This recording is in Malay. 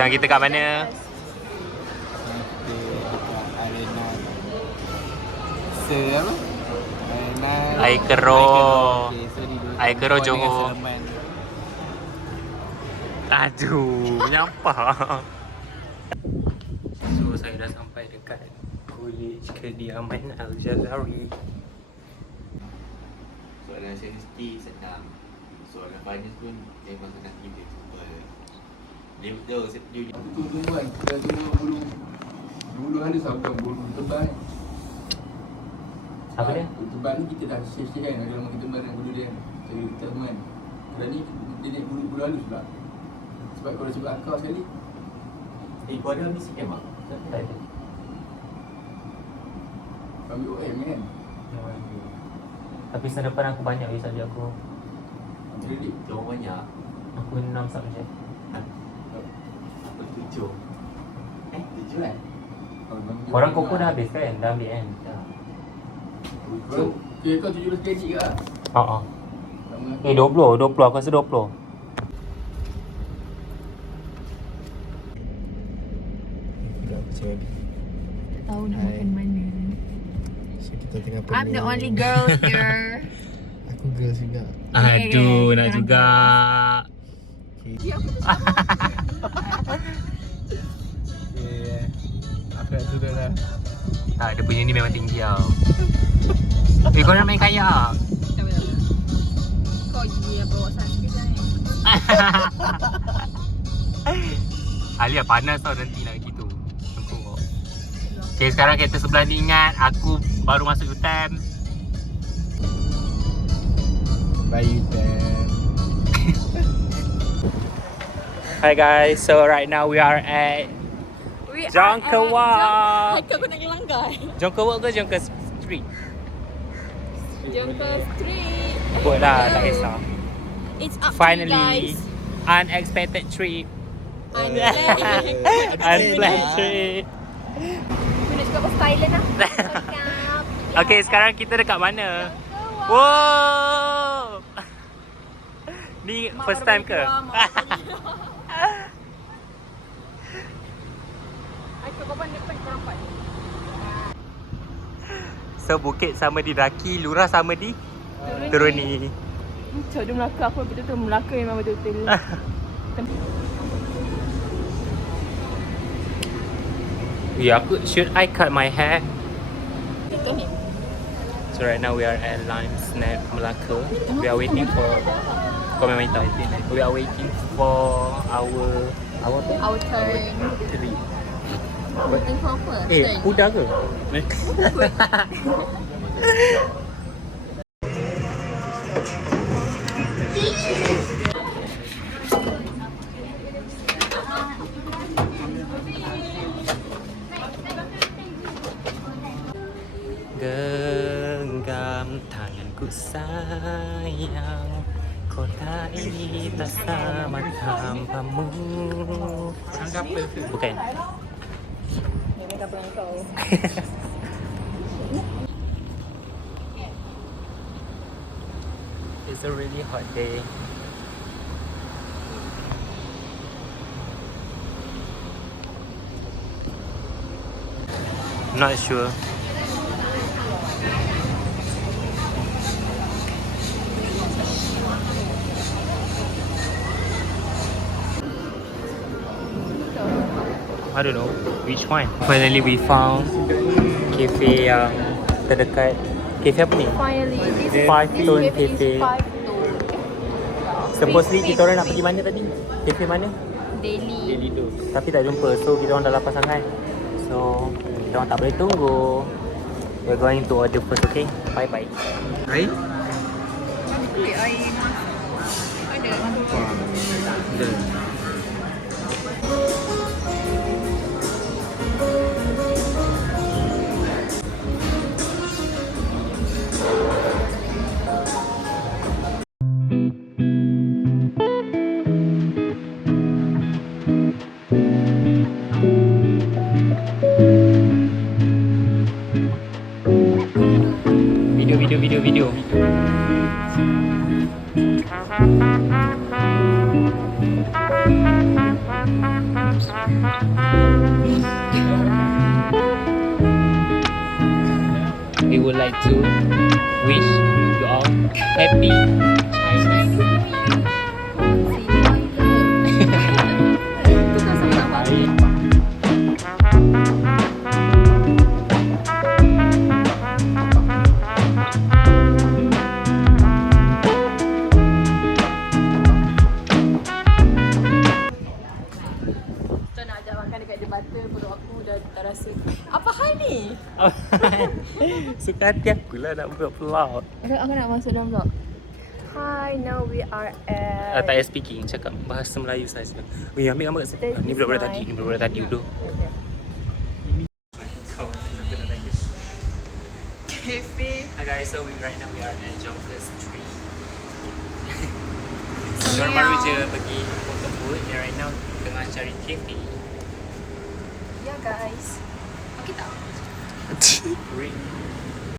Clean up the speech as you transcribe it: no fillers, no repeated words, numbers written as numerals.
Sekarang kita kat mana? Arena apa? Arena Air Keroh. Okay, so Air Keroh Johor. Selamat. Aduh, nyampah. So saya dah sampai dekat Kolej Kediaman Al-Jazari. Soalan saya mesti senang. Soalan finance pun memang senang gila. Dia betul, saya setuju. Tunggu kan, kita tunggu bulu halus lah, bukan bulu tebal ni. Apa dia? Bulu tebal ni kita dah share-share kan, ada lama kita tebal dengan bulu dia kan. Jadi kita teman. Kalau ni dia naik bulu halus pula. Sebab kalau cuba akar sekali. Kau ada ambil CM tak? Tak ada. Ambil OM kan. Tapi tahun depan aku banyak je subjek aku. Ambil kredit. Jauh banyak. Aku 6 subjek. Apa 7? 7 kan? Korang koko dah habis kan? Dah ambil kan? Kau 17 kredit ke lah? Haa. 20 aku rasa 20. Tak tahu nak makan mana. So kita tengah I'm the only girl here. Aku girls juga. Aduh, nak juga. Aku nak turun lah. Tak, dia punya ni memang tinggi tau. Kau nak main kayak? Tak boleh. Kau je bawa sakit kan. Alia panas tau nanti nak gitu. Tengok. Okay, sekarang kereta sebelah ni ingat aku baru masuk UTM. Bye UTM. Hi guys, so right now we are at Jangka Wak. Haikal kau nak pergi langgar. Jangka Wak ke Jangka Street? Jangka Street. Apa lah, tak kisah. It's up Finally, to you guys. unexpected trip. Unplanned. Unplanned trip. Aku nak cakap pasal Thailand lah. Okay, sekarang kita dekat mana? Wow! Ni first time ke? Haikal kau pandai kau nampak. So bukit sama di daki, lurah sama di turuni. Cok dia Melaka, aku betul-betul Melaka memang betul-betul. Yeah, should I cut my hair? Betul ni. So right now we are at Lime Snap Melaka. We are waiting for kau memang tahu. We are waiting for our Our turn. trip. Waiting for apa? Kuda ke? Genggam tanganku sayang, kota ini tak sama tanpamu. Bukan. Memang kapal kau. It's a really hot day. Not sure. I don't know which one. Finally we found cafe yang terdekat. Cafe apa ni? Finally, this 5 Tone cafe is Cafe. 5 Tone. Supposedly kita orang nak pergi mana tadi? Cafe mana? Daily. tu. Tapi tak jumpa. So kita orang dah lapar sangat. So kita orang tak boleh tunggu. We're going to order first, okay? Bye bye. Air? Air. Ada. Ada. Video. would like to wish you all happy Chinese New Year. Tukar sama-sama. Macam nak ajak makan dekat jembatan, perut aku dah tak rasa. Apa hal ni? Suka hati aku lah nak buat vlog. Aku nak masuk dalam vlog. Hi, now we are at... Tak payah speaking, cakap bahasa Melayu saja. Oh ya, ambil gambar kat sini. Ni budak-budak tadi, ni budak-budak tadi dulu. Cafe. Hi guys, so right now we are at Jonker Street. Diorang baru je pergi photo booth and right now tengah cari cafe. Ya guys. Okay tak? Ring.